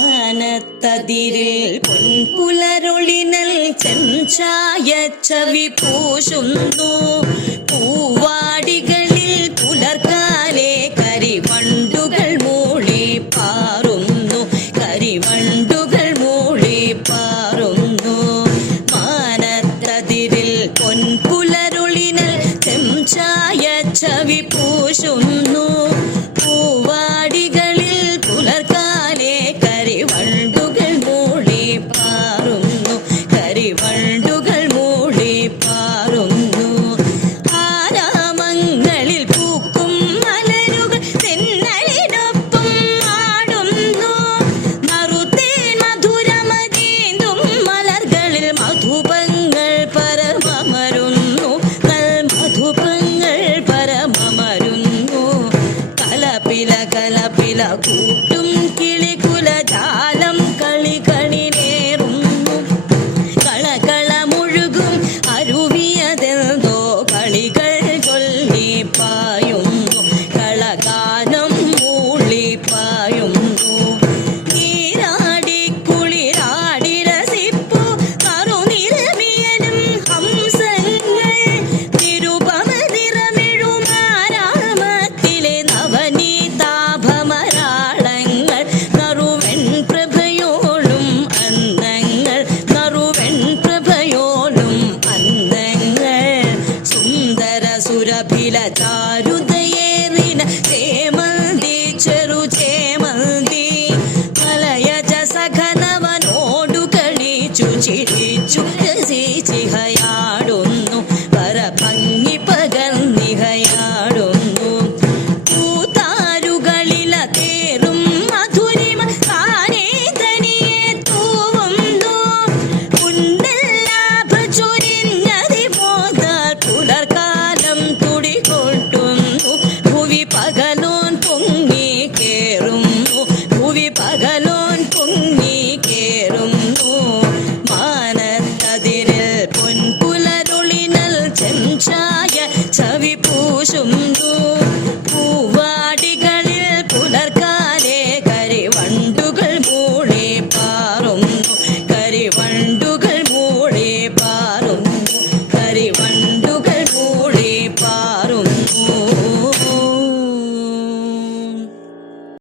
വാനത്തതിരിൽ പൊൻപുലരൊളിനൽ ചെഞ്ചായ ചവി പൂശുന്നു. പൂവാടികളിൽ പുലർക്കാലെ കരിവണ്ടുകൾ മൂളി പാറുന്നു. കരിവണ്ടുകൾ മൂളി പാറുന്നു. വാനത്തതിരിൽ പൊൻപുലരൊളിനൽ കൂട്ടു you. সুন্দর mm,